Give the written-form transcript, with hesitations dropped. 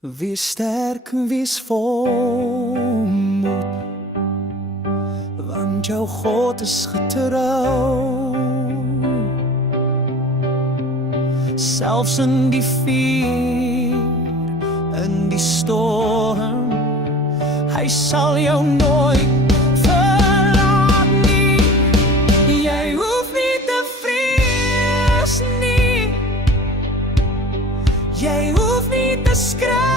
Wees sterk, wees vol moed, want jou God is getrou. Selfs in die vuur, in die storm, hy sal jou nooit verlaat nie. Jy hoef nie te vrees nie, jy hoef nie te skryf